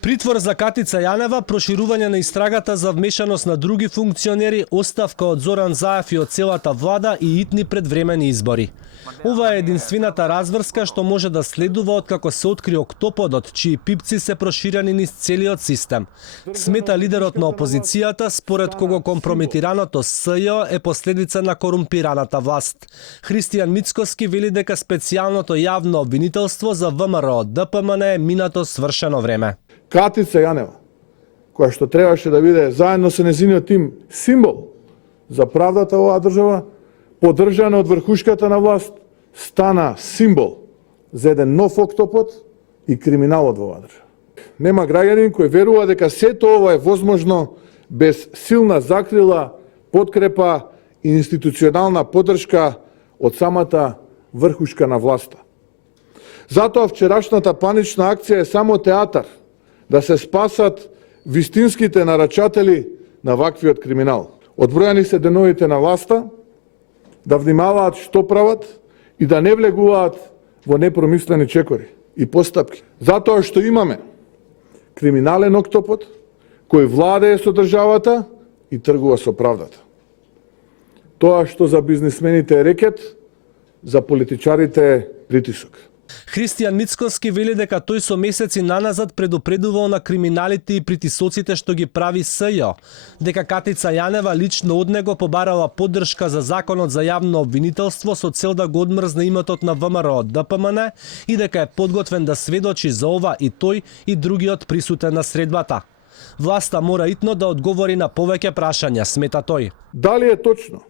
Притвор за Катица Јанева, проширување на истрагата за вмешаност на други функционери, оставка од Зоран Заев и од целата влада и итни предвремени избори. Ова е единствената разврска што може да следува откако се откри октоподот, чии пипци се проширени низ целиот систем. Смета лидерот на опозицијата, според кого компрометираното СЈО е последица на корумпираната власт. Христијан Мицкоски вели дека специјалното јавно обвинителство за ВМРО ДПМН е минато свршено време. Катица Јанева, која што требаше да биде заедно со нејзиниот тим символ за правдата во оваа држава, поддржана од врхушката на власт, стана символ за еден нов октопод и криминалот во оваа држава. Нема граѓанин кој верува дека сето ова е возможно без силна закрила, подкрепа и институционална поддршка од самата врхушка на власта. Затоа вчерашната панична акција е само театар да се спасат вистинските нарачатели на ваквиот криминал. Одбројани се деновите на власта, да внимаваат што прават и да не влегуваат во непромислени чекори и постапки. Затоа што имаме криминален октопод кој владее со државата и тргува со правдата. Тоа што за бизнисмените е рекет, за политичарите е притисок. Христијан Мицкоски вели дека тој со месеци наназад предупредувал на криминалите и притисоците што ги прави СЈО, дека Катица Јанева лично од него побарала поддршка за законот за јавно обвинителство со цел да го одмрзне иметот на ВМРО ДПМН и дека е подготвен да сведочи за ова и тој и другиот присутен на средбата. Власта мора итно да одговори на повеќе прашања, смета тој. Дали е точно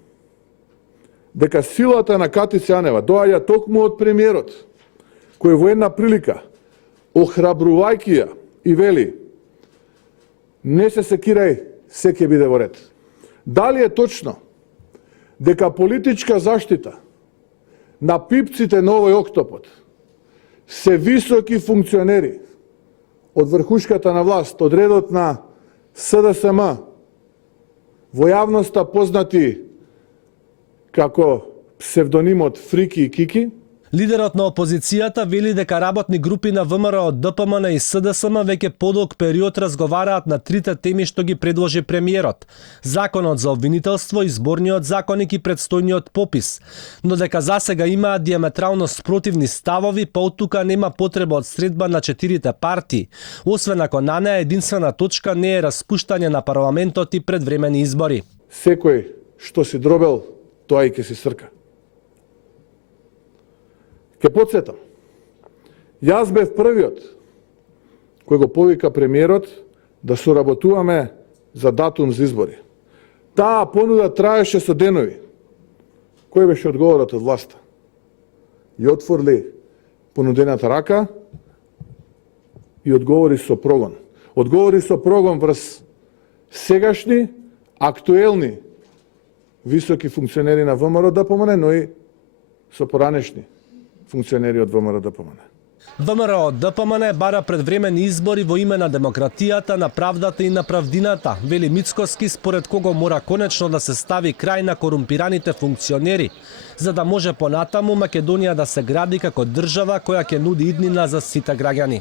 дека силата на Катица Јанева доаѓа токму од премиерот, кој во една прилика, охрабрувајќи ја и вели не се секирај, се ќе биде во ред. Дали е точно дека политичка заштита на пипците на овој октопод се високи функционери од врхушката на власт, од редот на СДСМ, во јавноста познати како псевдонимот Фрики и Кики? Лидерот на опозицијата вели дека работни групи на ВМРО, ДПМН и СДСМ веќе подолг период разговараат на трите теми што ги предложи премиерот: законот за обвинителство, изборниот законник и предстојниот попис, но дека засега имаат диаметрално спротивни ставови, па од тука нема потреба од средба на четирите партии, освен ако на неа единствена точка не е распуштање на парламентот и предвремени избори. Секој што си дробел, тоа и ќе си срка. Ке подсетам, јас бев првиот кој го повика премиерот да соработуваме за датум за избори. Таа понуда траеше со денови. Кој беше одговорот од власта? И отворли понудената рака и одговори со прогон. Одговори со прогон врз сегашни, актуелни високи функционери на ВМРО ДПМН, но и со поранешни функционери од ВМРО ДПМН. ВМРО ДПМН бара предвремени избори во име на демократијата, на правдата и на правдината, вели Мицкоски, според кого мора конечно да се стави крај на корумпираните функционери, за да може понатаму Македонија да се гради како држава која ќе нуди иднина за сите граѓани.